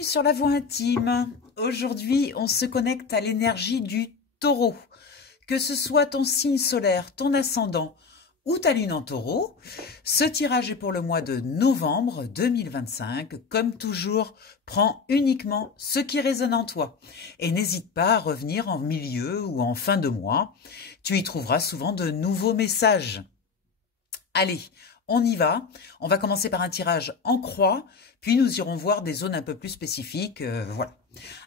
Bienvenue sur la voie intime. Aujourd'hui, on se connecte à l'énergie du taureau. Que ce soit ton signe solaire, ton ascendant ou ta lune en taureau, ce tirage est pour le mois de novembre 2025. Comme toujours, prends uniquement ce qui résonne en toi. Et n'hésite pas à revenir en milieu ou en fin de mois. Tu y trouveras souvent de nouveaux messages. Allez, on y va. On va commencer par un tirage en croix, puis nous irons voir des zones un peu plus spécifiques. Voilà.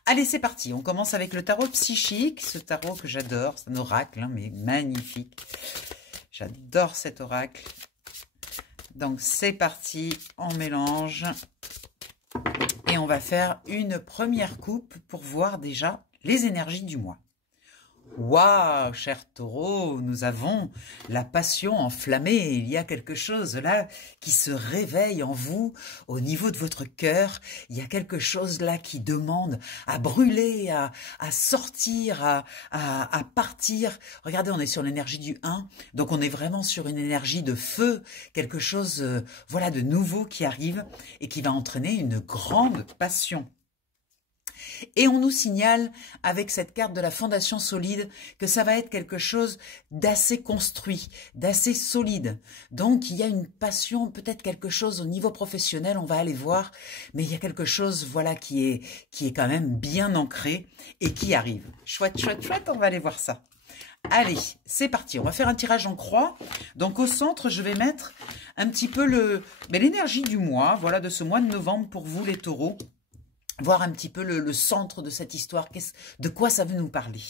Allez, c'est parti. On commence avec le tarot psychique, ce tarot que j'adore. C'est un oracle, hein, mais magnifique. J'adore cet oracle. Donc, c'est parti. On mélange. Et on va faire une première coupe pour voir déjà les énergies du mois. Waouh, cher taureau, nous avons la passion enflammée. Il y a quelque chose là qui se réveille en vous au niveau de votre cœur. Il y a quelque chose là qui demande à brûler, à sortir, à partir. Regardez, on est sur l'énergie du 1, donc on est vraiment sur une énergie de feu, quelque chose voilà, de nouveau qui arrive et qui va entraîner une grande passion. Et on nous signale, avec cette carte de la fondation solide, que ça va être quelque chose d'assez construit, d'assez solide. Donc, il y a une passion, peut-être quelque chose au niveau professionnel, on va aller voir, mais il y a quelque chose, voilà, qui est quand même bien ancré et qui arrive. Chouette, chouette, chouette, on va aller voir ça. Allez, c'est parti, on va faire un tirage en croix. Donc, au centre, je vais mettre un petit peu l'énergie du mois, voilà, de ce mois de novembre pour vous, les taureaux. Voir un petit peu le centre de cette histoire, de quoi ça veut nous parler.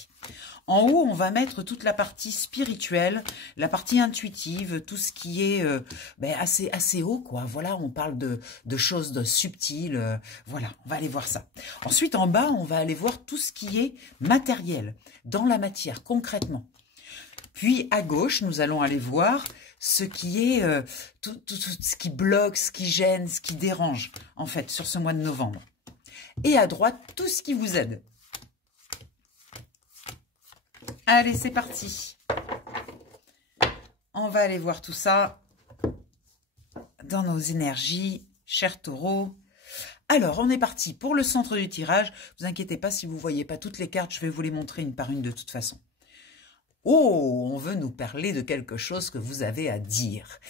En haut, on va mettre toute la partie spirituelle, la partie intuitive, tout ce qui est assez haut, quoi. Voilà, on parle de choses subtiles, voilà, on va aller voir ça. Ensuite, en bas, on va aller voir tout ce qui est matériel, dans la matière, concrètement. Puis, à gauche, nous allons aller voir ce qui est tout ce qui bloque, ce qui gêne, ce qui dérange, en fait, sur ce mois de novembre. Et à droite, tout ce qui vous aide. Allez, c'est parti. On va aller voir tout ça dans nos énergies, chers taureaux. Alors, on est parti pour le centre du tirage. Ne vous inquiétez pas, si vous ne voyez pas toutes les cartes, je vais vous les montrer une par une de toute façon. Oh, on veut nous parler de quelque chose que vous avez à dire.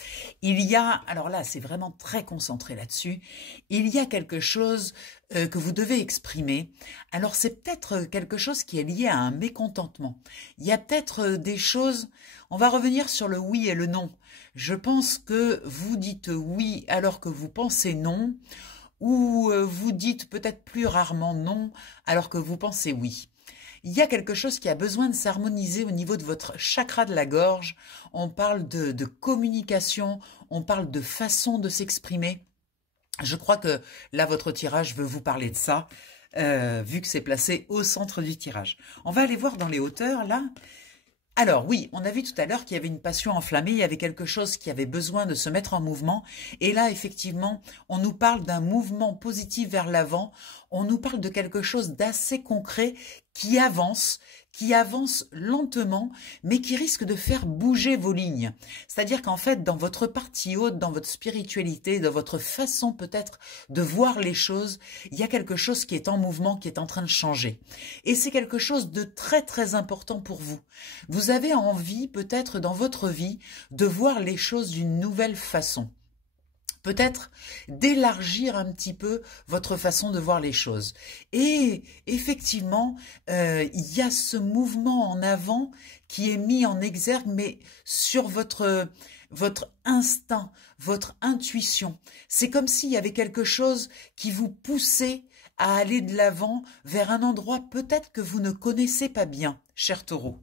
Il y a, alors là, c'est vraiment très concentré là-dessus, il y a quelque chose que vous devez exprimer. Alors, c'est peut-être quelque chose qui est lié à un mécontentement. Il y a peut-être des choses, on va revenir sur le oui et le non. Je pense que vous dites oui alors que vous pensez non, ou vous dites peut-être plus rarement non alors que vous pensez oui. Il y a quelque chose qui a besoin de s'harmoniser au niveau de votre chakra de la gorge. On parle de communication, on parle de façon de s'exprimer. Je crois que là, votre tirage veut vous parler de ça, vu que c'est placé au centre du tirage. On va aller voir dans les hauteurs, là. Alors oui, on a vu tout à l'heure qu'il y avait une passion enflammée, il y avait quelque chose qui avait besoin de se mettre en mouvement. Et là, effectivement, on nous parle d'un mouvement positif vers l'avant. On nous parle de quelque chose d'assez concret qui avance lentement, mais qui risque de faire bouger vos lignes. C'est-à-dire qu'en fait, dans votre partie haute, dans votre spiritualité, dans votre façon peut-être de voir les choses, il y a quelque chose qui est en mouvement, qui est en train de changer. Et c'est quelque chose de très très important pour vous. Vous avez envie peut-être dans votre vie de voir les choses d'une nouvelle façon. Peut-être d'élargir un petit peu votre façon de voir les choses. Et effectivement, il y a ce mouvement en avant qui est mis en exergue, mais sur votre instinct, votre intuition. C'est comme s'il y avait quelque chose qui vous poussait à aller de l'avant vers un endroit peut-être que vous ne connaissez pas bien, cher taureau.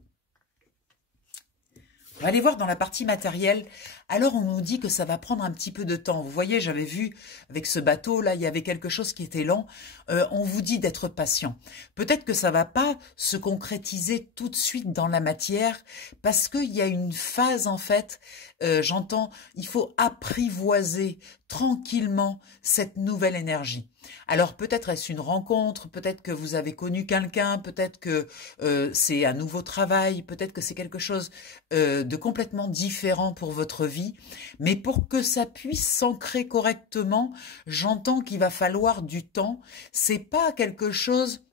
On va aller voir dans la partie matérielle. Alors, on nous dit que ça va prendre un petit peu de temps. Vous voyez, j'avais vu avec ce bateau, là, il y avait quelque chose qui était lent. On vous dit d'être patient. Peut-être que ça va pas se concrétiser tout de suite dans la matière parce qu'il y a une phase, en fait, j'entends, il faut apprivoiser tranquillement cette nouvelle énergie. Alors peut-être est-ce une rencontre, peut-être que vous avez connu quelqu'un, peut-être que c'est un nouveau travail, peut-être que c'est quelque chose de complètement différent pour votre vie, mais pour que ça puisse s'ancrer correctement, j'entends qu'il va falloir du temps. C'est pas quelque chose...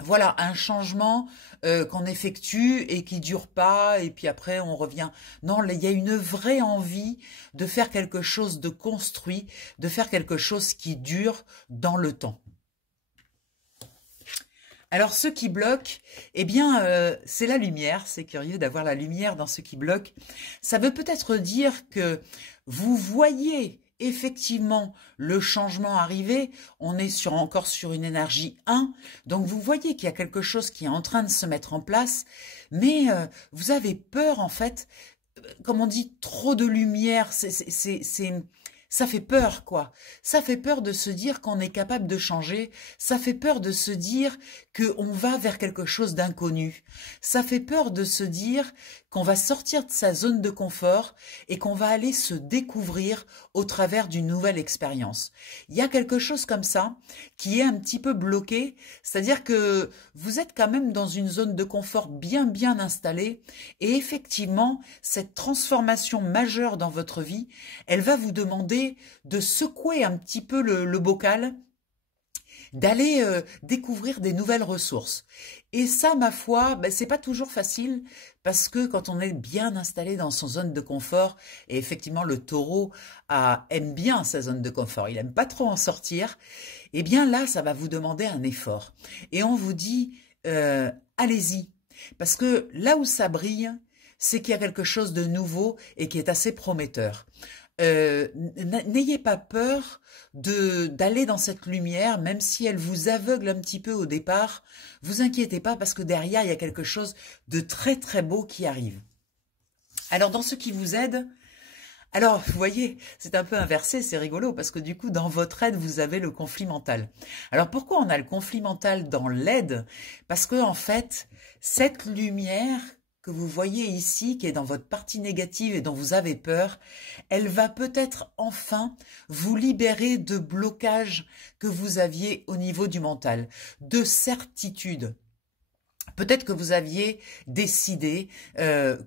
Voilà, un changement qu'on effectue et qui dure pas, et puis après on revient. Non, il y a une vraie envie de faire quelque chose de construit, de faire quelque chose qui dure dans le temps. Alors, ce qui bloque, eh bien, c'est la lumière. C'est curieux d'avoir la lumière dans ce qui bloque. Ça veut peut-être dire que vous voyez effectivement le changement arriver. On est encore sur une énergie 1. Donc, vous voyez qu'il y a quelque chose qui est en train de se mettre en place. Mais vous avez peur, en fait. Comme on dit, trop de lumière. Ça fait peur, quoi. Ça fait peur de se dire qu'on est capable de changer. Ça fait peur de se dire qu'on va vers quelque chose d'inconnu. Ça fait peur de se dire qu'on va sortir de sa zone de confort et qu'on va aller se découvrir au travers d'une nouvelle expérience. Il y a quelque chose comme ça qui est un petit peu bloqué, c'est-à-dire que vous êtes quand même dans une zone de confort bien installée et effectivement, cette transformation majeure dans votre vie, elle va vous demander de secouer un petit peu le bocal, d'aller découvrir des nouvelles ressources. Et ça, ma foi, ben, c'est pas toujours facile parce que quand on est bien installé dans son zone de confort, et effectivement le taureau aime bien sa zone de confort, il aime pas trop en sortir, eh bien là, ça va vous demander un effort. Et on vous dit, allez-y, parce que là où ça brille, c'est qu'il y a quelque chose de nouveau et qui est assez prometteur. N'ayez pas peur d'aller dans cette lumière, même si elle vous aveugle un petit peu au départ. Vous inquiétez pas parce que derrière, il y a quelque chose de très beau qui arrive. Alors, dans ce qui vous aide, alors, vous voyez, c'est un peu inversé, c'est rigolo, parce que du coup, dans votre aide, vous avez le conflit mental. Alors, pourquoi on a le conflit mental dans l'aide? Parce que, en fait, cette lumière que vous voyez ici, qui est dans votre partie négative et dont vous avez peur, elle va peut-être enfin vous libérer de blocages que vous aviez au niveau du mental, de certitudes. Peut-être que vous aviez décidé,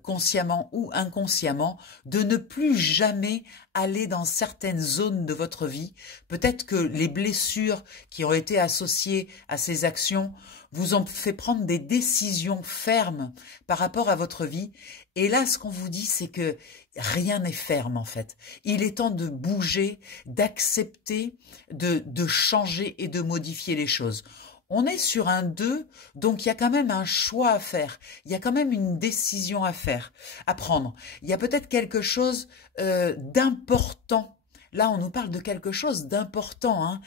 consciemment ou inconsciemment, de ne plus jamais aller dans certaines zones de votre vie. Peut-être que les blessures qui ont été associées à ces actions vous ont fait prendre des décisions fermes par rapport à votre vie. Et là, ce qu'on vous dit, c'est que rien n'est ferme, en fait. Il est temps de bouger, d'accepter, de changer et de modifier les choses. On est sur un 2, donc il y a quand même un choix à faire. Il y a quand même une décision à faire, à prendre. Il y a peut-être quelque chose d'important. Là, on nous parle de quelque chose d'important, hein,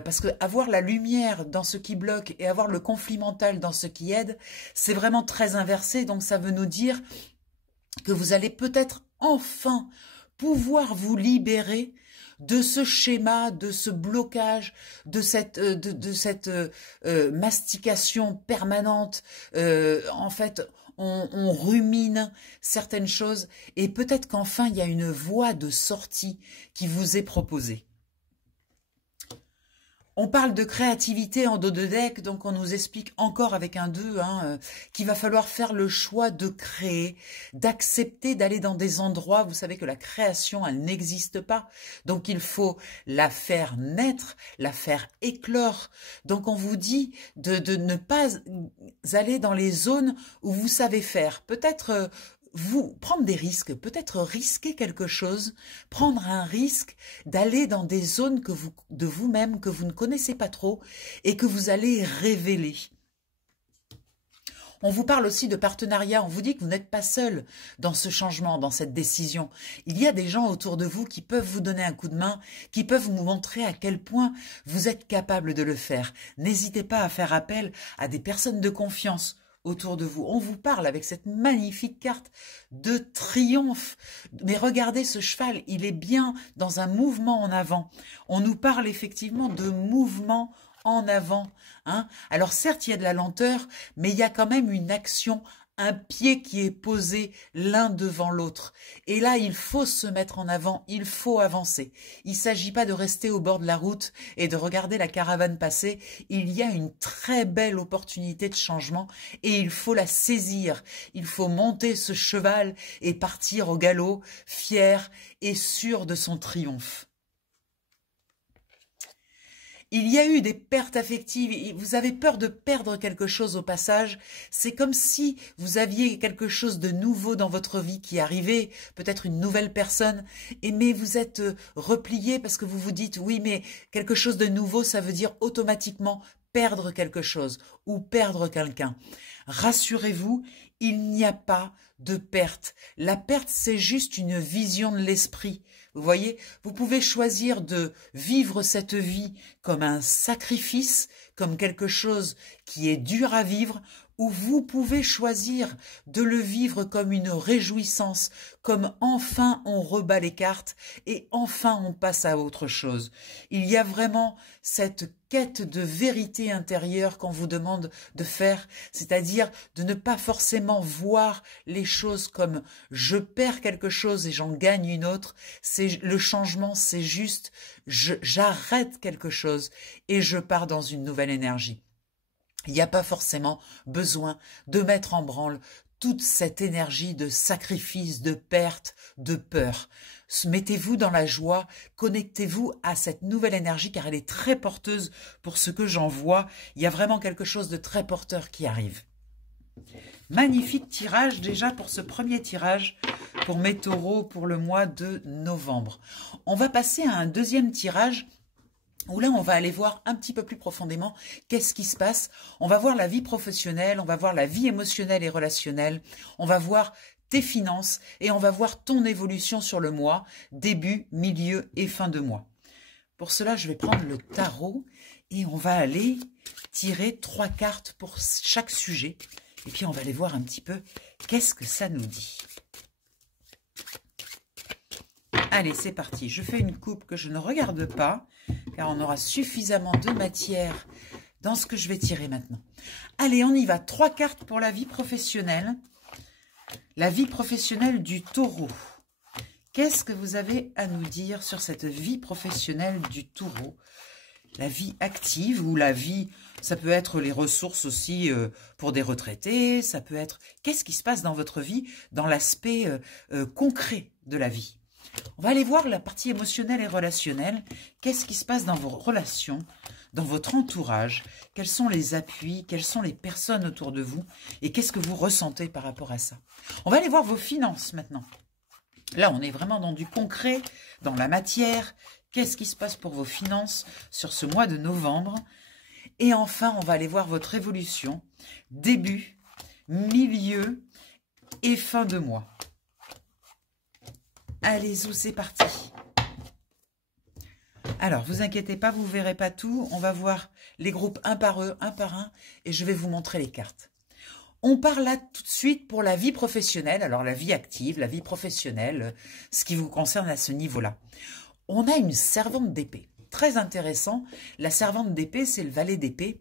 parce que avoir la lumière dans ce qui bloque et avoir le conflit mental dans ce qui aide, c'est vraiment très inversé. Donc, ça veut nous dire que vous allez peut-être enfin pouvoir vous libérer de ce schéma, de ce blocage, de cette mastication permanente. En fait, on rumine certaines choses et peut-être qu'enfin il y a une voie de sortie qui vous est proposée. On parle de créativité en dos de deck, donc on nous explique encore avec un 2 qu'il va falloir faire le choix de créer, d'accepter d'aller dans des endroits. Vous savez que la création, elle n'existe pas. Donc il faut la faire naître, la faire éclore. Donc on vous dit de ne pas aller dans les zones où vous savez faire. Peut-être... vous prendre des risques, peut-être risquer quelque chose, prendre un risque d'aller dans des zones de vous-même que vous ne connaissez pas trop et que vous allez révéler. On vous parle aussi de partenariat, on vous dit que vous n'êtes pas seul dans ce changement, dans cette décision. Il y a des gens autour de vous qui peuvent vous donner un coup de main, qui peuvent vous montrer à quel point vous êtes capable de le faire. N'hésitez pas à faire appel à des personnes de confiance autour de vous. On vous parle avec cette magnifique carte de triomphe. Mais regardez ce cheval, il est bien dans un mouvement en avant. On nous parle effectivement de mouvement en avant. Hein. Alors certes, il y a de la lenteur, mais il y a quand même une action un pied qui est posé l'un devant l'autre. Et là, il faut se mettre en avant, il faut avancer. Il ne s'agit pas de rester au bord de la route et de regarder la caravane passer. Il y a une très belle opportunité de changement et il faut la saisir. Il faut monter ce cheval et partir au galop, fier et sûr de son triomphe. Il y a eu des pertes affectives, vous avez peur de perdre quelque chose au passage, c'est comme si vous aviez quelque chose de nouveau dans votre vie qui arrivait, peut-être une nouvelle personne, mais vous êtes replié parce que vous vous dites, oui, mais quelque chose de nouveau, ça veut dire automatiquement perdre quelque chose ou perdre quelqu'un. Rassurez-vous, il n'y a pas de perte. La perte, c'est juste une vision de l'esprit. Vous voyez, vous pouvez choisir de vivre cette vie comme un sacrifice, comme quelque chose qui est dur à vivre, ou vous pouvez choisir de le vivre comme une réjouissance, comme enfin on rebat les cartes et enfin on passe à autre chose. Il y a vraiment cette quête de vérité intérieure qu'on vous demande de faire, c'est-à-dire de ne pas forcément voir les choses comme je perds quelque chose et j'en gagne une autre. C'est le changement, c'est juste j'arrête quelque chose et je pars dans une nouvelle énergie. Il n'y a pas forcément besoin de mettre en branle toute cette énergie de sacrifice, de perte, de peur. Mettez-vous dans la joie, connectez-vous à cette nouvelle énergie car elle est très porteuse pour ce que j'en vois. Il y a vraiment quelque chose de très porteur qui arrive. Magnifique tirage déjà pour ce premier tirage pour mes taureaux pour le mois de novembre. On va passer à un deuxième tirage où là, on va aller voir un petit peu plus profondément qu'est-ce qui se passe. On va voir la vie professionnelle, on va voir la vie émotionnelle et relationnelle, on va voir tes finances et on va voir ton évolution sur le mois, début, milieu et fin de mois. Pour cela, je vais prendre le tarot et on va aller tirer 3 cartes pour chaque sujet. Et puis, on va aller voir un petit peu qu'est-ce que ça nous dit. Allez, c'est parti. Je fais une coupe que je ne regarde pas, car on aura suffisamment de matière dans ce que je vais tirer maintenant. Allez, on y va. 3 cartes pour la vie professionnelle. La vie professionnelle du taureau. Qu'est-ce que vous avez à nous dire sur cette vie professionnelle du taureau? La vie active ou la vie, ça peut être les ressources aussi pour des retraités, ça peut être... Qu'est-ce qui se passe dans votre vie, dans l'aspect concret de la vie? On va aller voir la partie émotionnelle et relationnelle. Qu'est-ce qui se passe dans vos relations, dans votre entourage? Quels sont les appuis? Quelles sont les personnes autour de vous? Et qu'est-ce que vous ressentez par rapport à ça? On va aller voir vos finances maintenant. Là, on est vraiment dans du concret, dans la matière. Qu'est-ce qui se passe pour vos finances sur ce mois de novembre? Et enfin, on va aller voir votre évolution, début, milieu et fin de mois. Allez-y, c'est parti. Alors, vous inquiétez pas, vous ne verrez pas tout. On va voir les groupes un par un, et je vais vous montrer les cartes. On part là tout de suite pour la vie professionnelle. Alors, la vie active, la vie professionnelle, ce qui vous concerne à ce niveau-là. On a une servante d'épée. Très intéressant. La servante d'épée, c'est le valet d'épée.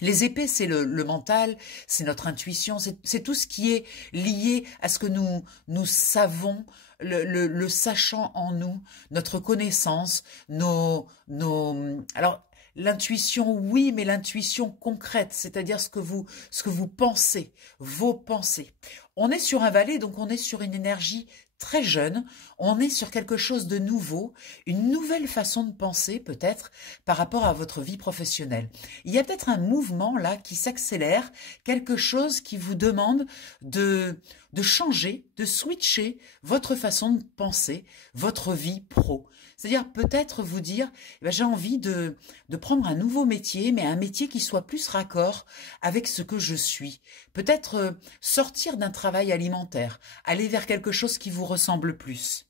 Les épées, c'est le mental, c'est notre intuition, c'est tout ce qui est lié à ce que nous savons, le sachant en nous, notre connaissance, alors, l'intuition, oui, mais l'intuition concrète, c'est-à-dire ce que vous pensez, vos pensées. On est sur un valet, donc on est sur une énergie très jeune, on est sur quelque chose de nouveau, une nouvelle façon de penser peut-être par rapport à votre vie professionnelle. Il y a peut-être un mouvement là qui s'accélère, quelque chose qui vous demande de changer, de switcher votre façon de penser, votre vie pro. C'est-à-dire peut-être vous dire, eh ben, j'ai envie de prendre un nouveau métier, mais un métier qui soit plus raccord avec ce que je suis. Peut-être sortir d'un travail alimentaire, aller vers quelque chose qui vous ressemble plus.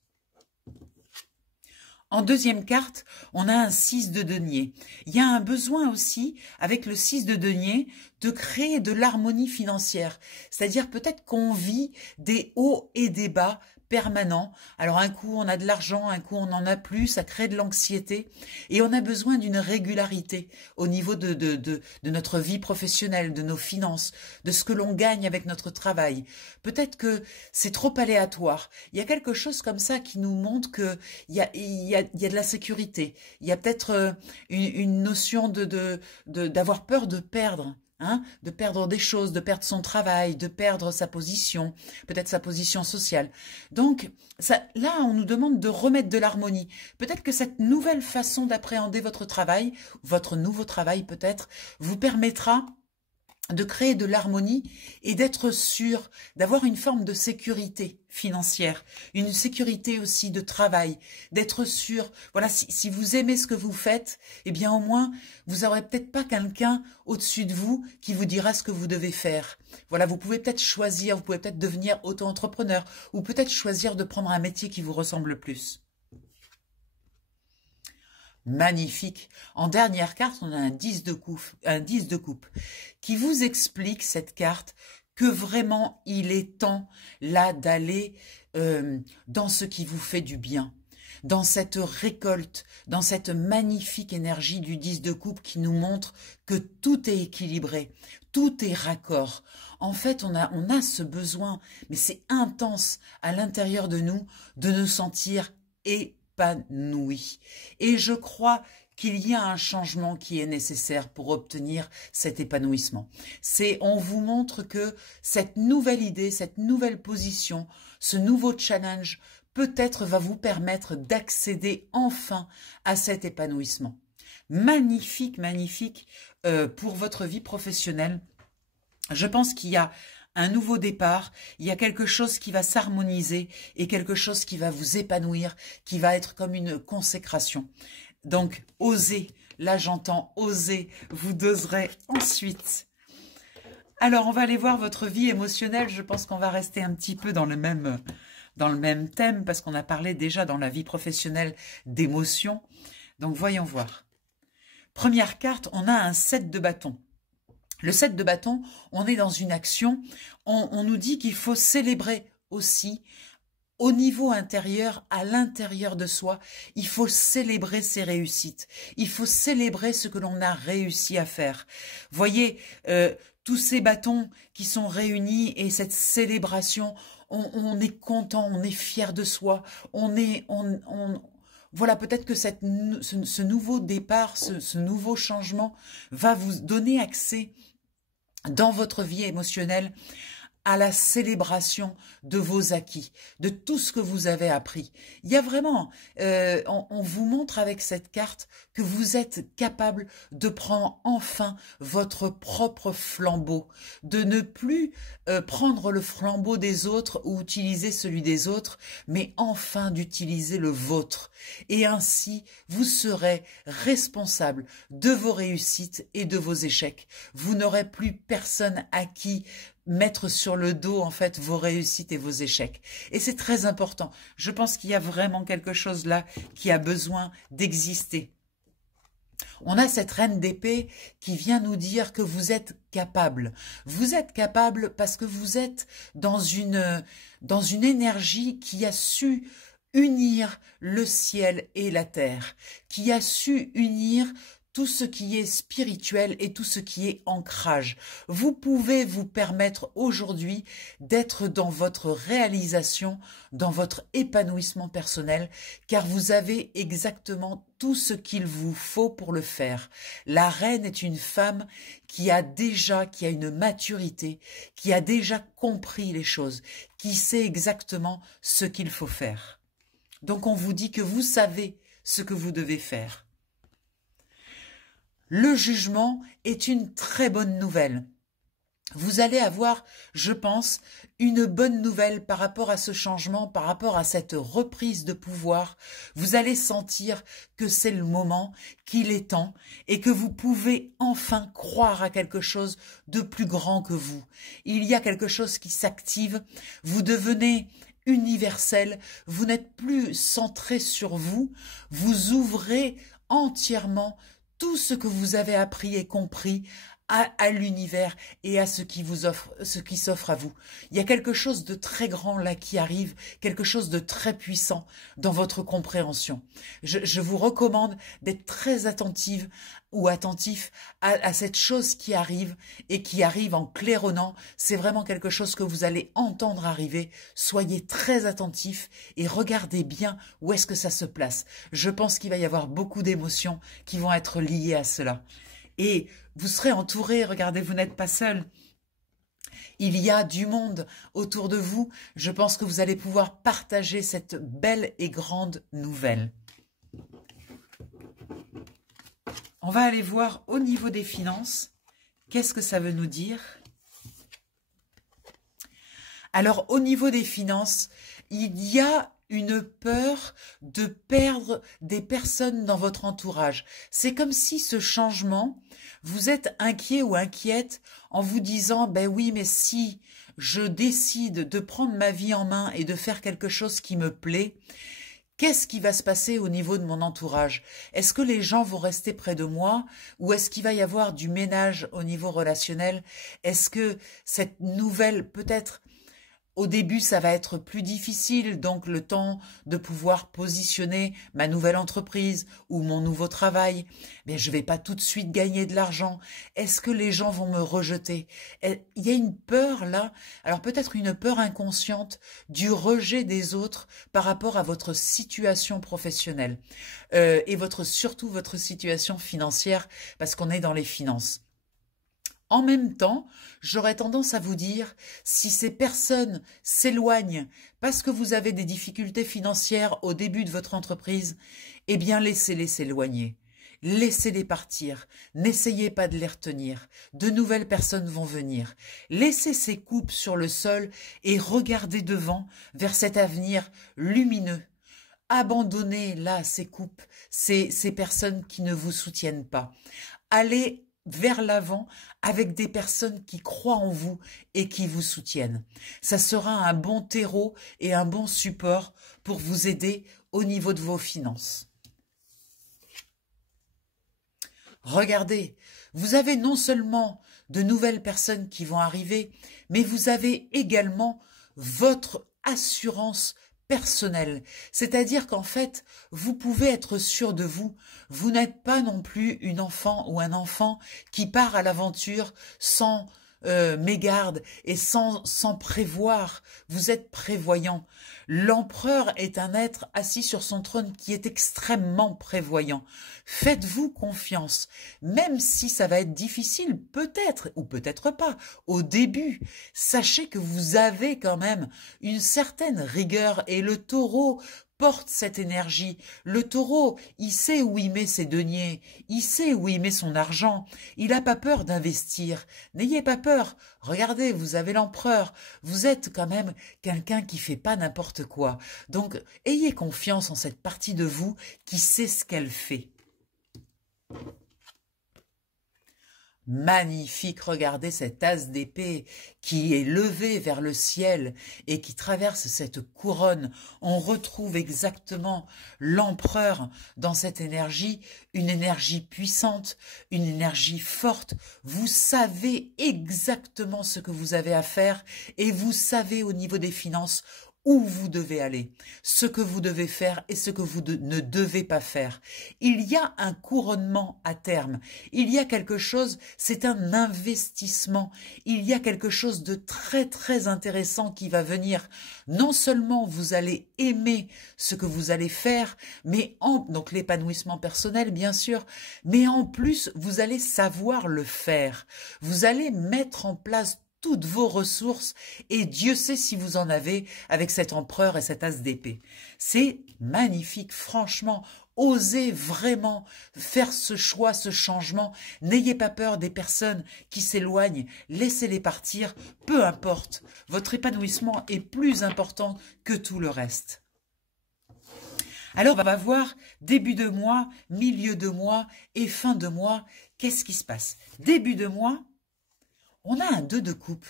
En deuxième carte, on a un 6 de denier. Il y a un besoin aussi, avec le 6 de denier, de créer de l'harmonie financière. C'est-à-dire peut-être qu'on vit des hauts et des bas permanent. Alors un coup on a de l'argent, un coup on n'en a plus, ça crée de l'anxiété et on a besoin d'une régularité au niveau de notre vie professionnelle, de nos finances, de ce que l'on gagne avec notre travail. Peut-être que c'est trop aléatoire. Il y a quelque chose comme ça qui nous montre que il y a de la sécurité. Il y a peut-être une notion d'avoir peur de perdre. Hein, de perdre des choses, de perdre son travail, de perdre sa position, peut-être sa position sociale. Donc, ça, là, on nous demande de remettre de l'harmonie. Peut-être que cette nouvelle façon d'appréhender votre travail, votre nouveau travail peut-être, vous permettra de créer de l'harmonie et d'être sûr, d'avoir une forme de sécurité financière, une sécurité aussi de travail, d'être sûr, voilà, si vous aimez ce que vous faites, eh bien au moins, vous n'aurez peut-être pas quelqu'un au-dessus de vous qui vous dira ce que vous devez faire. Voilà, vous pouvez peut-être choisir, vous pouvez peut-être devenir auto-entrepreneur ou peut-être choisir de prendre un métier qui vous ressemble le plus. Magnifique. En dernière carte, on a un 10 de coupe qui vous explique cette carte que vraiment il est temps là d'aller dans ce qui vous fait du bien, dans cette récolte, dans cette magnifique énergie du 10 de coupe qui nous montre que tout est équilibré, tout est raccord. En fait, on a ce besoin, mais c'est intense à l'intérieur de nous sentir épanoui. Et je crois qu'il y a un changement qui est nécessaire pour obtenir cet épanouissement. On vous montre que cette nouvelle idée, cette nouvelle position, ce nouveau challenge, peut-être va vous permettre d'accéder enfin à cet épanouissement. Magnifique, magnifique pour votre vie professionnelle. Je pense qu'il y a un nouveau départ, il y a quelque chose qui va s'harmoniser et quelque chose qui va vous épanouir, qui va être comme une consécration. Donc, osez, là j'entends oser, vous doserez ensuite. Alors, on va aller voir votre vie émotionnelle, je pense qu'on va rester un petit peu dans le même thème, parce qu'on a parlé déjà dans la vie professionnelle d'émotions. Donc, voyons voir. Première carte, on a un 7 de bâton. Le 7 de bâton, on est dans une action, on nous dit qu'il faut célébrer aussi au niveau intérieur, à l'intérieur de soi, il faut célébrer ses réussites, il faut célébrer ce que l'on a réussi à faire. Voyez, tous ces bâtons qui sont réunis et cette célébration, on est content, on est fier de soi, voilà, peut-être que ce nouveau départ, ce nouveau changement va vous donner accès dans votre vie émotionnelle à la célébration de vos acquis, de tout ce que vous avez appris. Il y a vraiment, on vous montre avec cette carte que vous êtes capable de prendre enfin votre propre flambeau, de ne plus prendre le flambeau des autres ou utiliser celui des autres, mais enfin d'utiliser le vôtre. Et ainsi, vous serez responsable de vos réussites et de vos échecs. Vous n'aurez plus personne à qui mettre sur le dos en fait vos réussites et vos échecs. Et c'est très important. Je pense qu'il y a vraiment quelque chose là qui a besoin d'exister. On a cette reine d'épée qui vient nous dire que vous êtes capable. Vous êtes capable parce que vous êtes dans une énergie qui a su unir le ciel et la terre, qui a su unir tout ce qui est spirituel et tout ce qui est ancrage. Vous pouvez vous permettre aujourd'hui d'être dans votre réalisation, dans votre épanouissement personnel, car vous avez exactement tout ce qu'il vous faut pour le faire. La reine est une femme qui a une maturité, qui a déjà compris les choses, qui sait exactement ce qu'il faut faire. Donc on vous dit que vous savez ce que vous devez faire. Le jugement est une très bonne nouvelle. Vous allez avoir, je pense, une bonne nouvelle par rapport à ce changement, par rapport à cette reprise de pouvoir. Vous allez sentir que c'est le moment, qu'il est temps et que vous pouvez enfin croire à quelque chose de plus grand que vous. Il y a quelque chose qui s'active, vous devenez universel, vous n'êtes plus centré sur vous, vous ouvrez entièrement tout ce que vous avez appris et compris à l'univers et à ce qui vous offre, ce qui s'offre à vous. Il y a quelque chose de très grand là qui arrive, quelque chose de très puissant dans votre compréhension. Je vous recommande d'être très attentive ou attentif à cette chose qui arrive et qui arrive en claironnant. C'est vraiment quelque chose que vous allez entendre arriver. Soyez très attentifs et regardez bien où est-ce que ça se place. Je pense qu'il va y avoir beaucoup d'émotions qui vont être liées à cela. Et vous serez entouré, regardez, vous n'êtes pas seul. Il y a du monde autour de vous. Je pense que vous allez pouvoir partager cette belle et grande nouvelle. On va aller voir au niveau des finances, qu'est-ce que ça veut nous dire? Alors, au niveau des finances, il y a une peur de perdre des personnes dans votre entourage. C'est comme si ce changement, vous êtes inquiet ou inquiète en vous disant, ben oui, mais si je décide de prendre ma vie en main et de faire quelque chose qui me plaît, qu'est-ce qui va se passer au niveau de mon entourage? Est-ce que les gens vont rester près de moi ou est-ce qu'il va y avoir du ménage au niveau relationnel? Est-ce que cette nouvelle, peut-être, au début, ça va être plus difficile, donc le temps de pouvoir positionner ma nouvelle entreprise ou mon nouveau travail, mais je ne vais pas tout de suite gagner de l'argent. Est-ce que les gens vont me rejeter? Il y a une peur là, alors peut-être une peur inconsciente du rejet des autres par rapport à votre situation professionnelle et surtout votre situation financière, parce qu'on est dans les finances. En même temps, j'aurais tendance à vous dire, si ces personnes s'éloignent parce que vous avez des difficultés financières au début de votre entreprise, eh bien laissez-les s'éloigner. Laissez-les partir. N'essayez pas de les retenir. De nouvelles personnes vont venir. Laissez ces coupes sur le sol et regardez devant vers cet avenir lumineux. Abandonnez là ces coupes, ces personnes qui ne vous soutiennent pas. Allez vers l'avant avec des personnes qui croient en vous et qui vous soutiennent. Ça sera un bon terreau et un bon support pour vous aider au niveau de vos finances. Regardez, vous avez non seulement de nouvelles personnes qui vont arriver, mais vous avez également votre assurance personnelle. C'est-à-dire qu'en fait, vous pouvez être sûr de vous. Vous n'êtes pas non plus une enfant ou un enfant qui part à l'aventure sans mégarde et sans prévoir. Vous êtes prévoyant. L'empereur est un être assis sur son trône qui est extrêmement prévoyant. Faites-vous confiance, même si ça va être difficile, peut-être ou peut-être pas, au début. Sachez que vous avez quand même une certaine rigueur et le taureau porte cette énergie. Le taureau, il sait où il met ses deniers, il sait où il met son argent, il n'a pas peur d'investir. N'ayez pas peur, regardez, vous avez l'empereur, vous êtes quand même quelqu'un qui fait pas n'importe quoi. Donc, ayez confiance en cette partie de vous qui sait ce qu'elle fait. Magnifique, regardez cet as d'épée qui est levé vers le ciel et qui traverse cette couronne. On retrouve exactement l'empereur dans cette énergie, une énergie puissante, une énergie forte. Vous savez exactement ce que vous avez à faire et vous savez au niveau des finances où vous devez aller, ce que vous devez faire et ce que vous ne devez pas faire. Il y a un couronnement à terme, il y a quelque chose, c'est un investissement, il y a quelque chose de très très intéressant qui va venir. Non seulement vous allez aimer ce que vous allez faire, mais donc l'épanouissement personnel bien sûr, mais en plus vous allez savoir le faire. Vous allez mettre en place toutes vos ressources, et Dieu sait si vous en avez avec cet empereur et cet as d'épée. C'est magnifique, franchement, osez vraiment faire ce choix, ce changement. N'ayez pas peur des personnes qui s'éloignent, laissez-les partir, peu importe. Votre épanouissement est plus important que tout le reste. Alors, on va voir début de mois, milieu de mois et fin de mois. Qu'est-ce qui se passe? Début de mois, on a un 2 de coupe.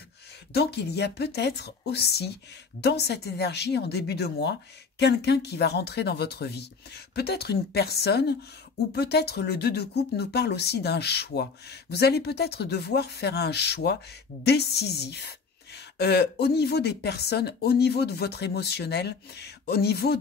Donc, il y a peut-être aussi, dans cette énergie en début de mois, quelqu'un qui va rentrer dans votre vie. Peut-être une personne ou peut-être le 2 de coupe nous parle aussi d'un choix. Vous allez peut-être devoir faire un choix décisif au niveau des personnes, au niveau de votre émotionnel, au niveau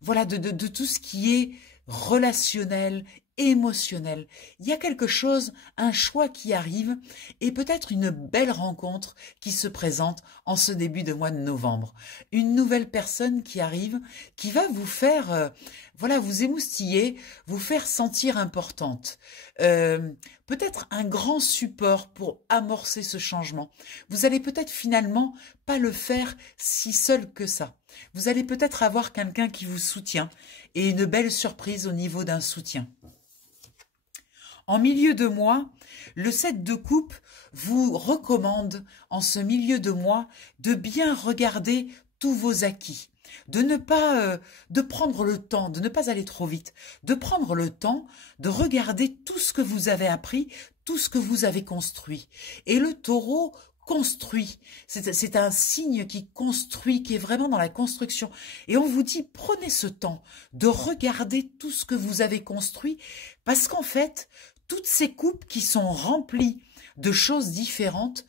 voilà, de tout ce qui est relationnel, émotionnel. Il y a quelque chose, un choix qui arrive et peut-être une belle rencontre qui se présente en ce début de mois de novembre. Une nouvelle personne qui arrive, qui va vous faire, voilà, vous émoustiller, vous faire sentir importante. Peut-être un grand support pour amorcer ce changement. Vous allez peut-être finalement pas le faire si seul que ça. Vous allez peut-être avoir quelqu'un qui vous soutient et une belle surprise au niveau d'un soutien. En milieu de mois, le 7 de coupe vous recommande en ce milieu de mois de bien regarder tous vos acquis, de ne pas de prendre le temps, de ne pas aller trop vite, de prendre le temps de regarder tout ce que vous avez appris, tout ce que vous avez construit. Et le taureau construit, c'est un signe qui construit, qui est vraiment dans la construction. Et on vous dit, prenez ce temps de regarder tout ce que vous avez construit, parce qu'en fait, toutes ces coupes qui sont remplies de choses différentes,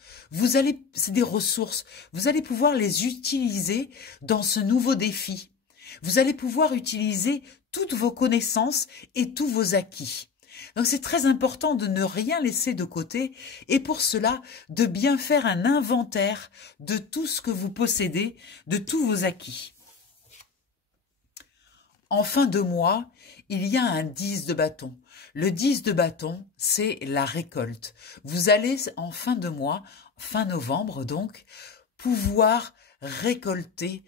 c'est des ressources, vous allez pouvoir les utiliser dans ce nouveau défi. Vous allez pouvoir utiliser toutes vos connaissances et tous vos acquis. Donc c'est très important de ne rien laisser de côté et pour cela de bien faire un inventaire de tout ce que vous possédez, de tous vos acquis. En fin de mois, il y a un 10 de bâton. Le 10 de bâton, c'est la récolte. Vous allez en fin de mois, fin novembre donc, pouvoir récolter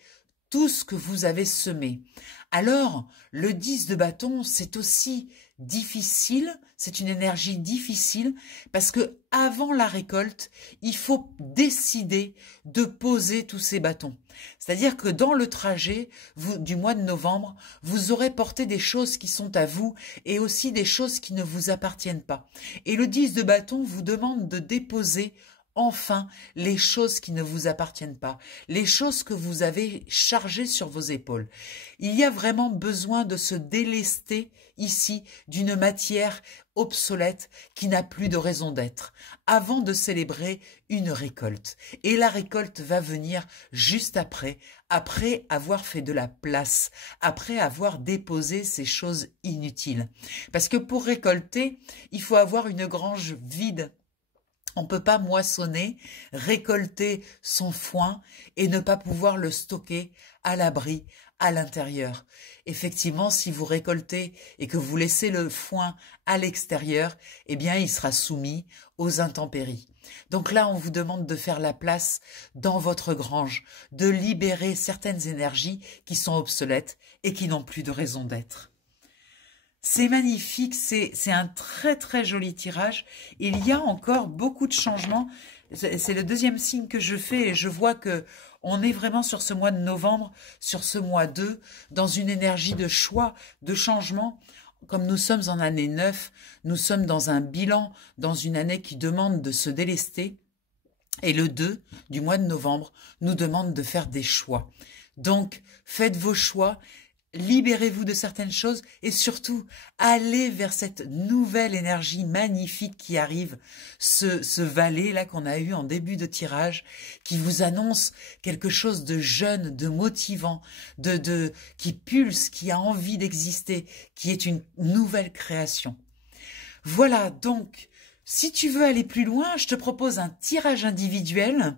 tout ce que vous avez semé. Alors, le 10 de bâton, c'est aussi difficile, c'est une énergie difficile parce que avant la récolte, il faut décider de poser tous ces bâtons. C'est-à-dire que dans le trajet du mois de novembre, vous aurez porté des choses qui sont à vous et aussi des choses qui ne vous appartiennent pas. Et le 10 de bâton vous demande de déposer enfin les choses qui ne vous appartiennent pas, les choses que vous avez chargées sur vos épaules. Il y a vraiment besoin de se délester ici d'une matière obsolète qui n'a plus de raison d'être, avant de célébrer une récolte. Et la récolte va venir juste après avoir fait de la place, après avoir déposé ces choses inutiles. Parce que pour récolter, il faut avoir une grange vide. On ne peut pas moissonner, récolter son foin et ne pas pouvoir le stocker à l'abri, à l'intérieur. Effectivement, si vous récoltez et que vous laissez le foin à l'extérieur, eh bien, il sera soumis aux intempéries. Donc là, on vous demande de faire la place dans votre grange, de libérer certaines énergies qui sont obsolètes et qui n'ont plus de raison d'être. C'est magnifique, c'est un très très joli tirage. Il y a encore beaucoup de changements. C'est le deuxième signe que je fais et je vois que on est vraiment sur ce mois de novembre, sur ce mois 2, dans une énergie de choix, de changement. Comme nous sommes en année 9, nous sommes dans un bilan, dans une année qui demande de se délester. Et le 2 du mois de novembre nous demande de faire des choix. Donc, faites vos choix. Libérez-vous de certaines choses et surtout, allez vers cette nouvelle énergie magnifique qui arrive, ce valet-là qu'on a eu en début de tirage, qui vous annonce quelque chose de jeune, de motivant, qui pulse, qui a envie d'exister, qui est une nouvelle création. Voilà, donc, si tu veux aller plus loin, je te propose un tirage individuel,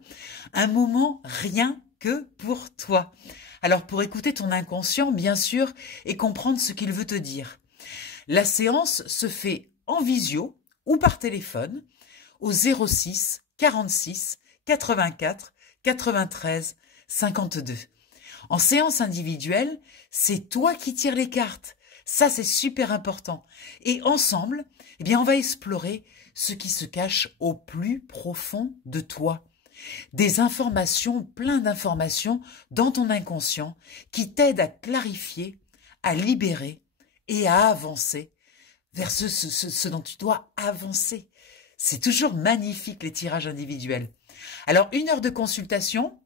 un moment rien que pour toi. Alors pour écouter ton inconscient, bien sûr, et comprendre ce qu'il veut te dire. La séance se fait en visio ou par téléphone au 06 46 84 93 52. En séance individuelle, c'est toi qui tires les cartes. Ça, c'est super important. Et ensemble, eh bien, on va explorer ce qui se cache au plus profond de toi. Des informations, plein d'informations dans ton inconscient qui t'aident à clarifier, à libérer et à avancer vers ce dont tu dois avancer. C'est toujours magnifique les tirages individuels. Alors, 1 heure de consultation,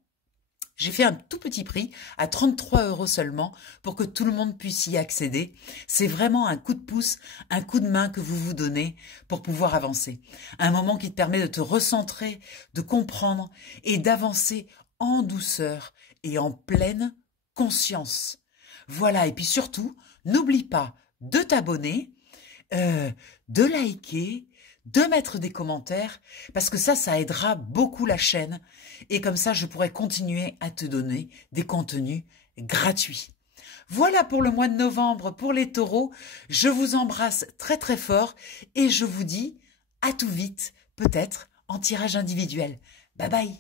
J'ai fait un tout petit prix à 33 € seulement pour que tout le monde puisse y accéder. C'est vraiment un coup de pouce, un coup de main que vous vous donnez pour pouvoir avancer. Un moment qui te permet de te recentrer, de comprendre et d'avancer en douceur et en pleine conscience. Voilà, et puis surtout, n'oublie pas de t'abonner, de liker, de mettre des commentaires, parce que ça aidera beaucoup la chaîne. Et comme ça, je pourrai continuer à te donner des contenus gratuits. Voilà pour le mois de novembre, pour les taureaux. Je vous embrasse très très fort et je vous dis à tout vite, peut-être en tirage individuel. Bye bye.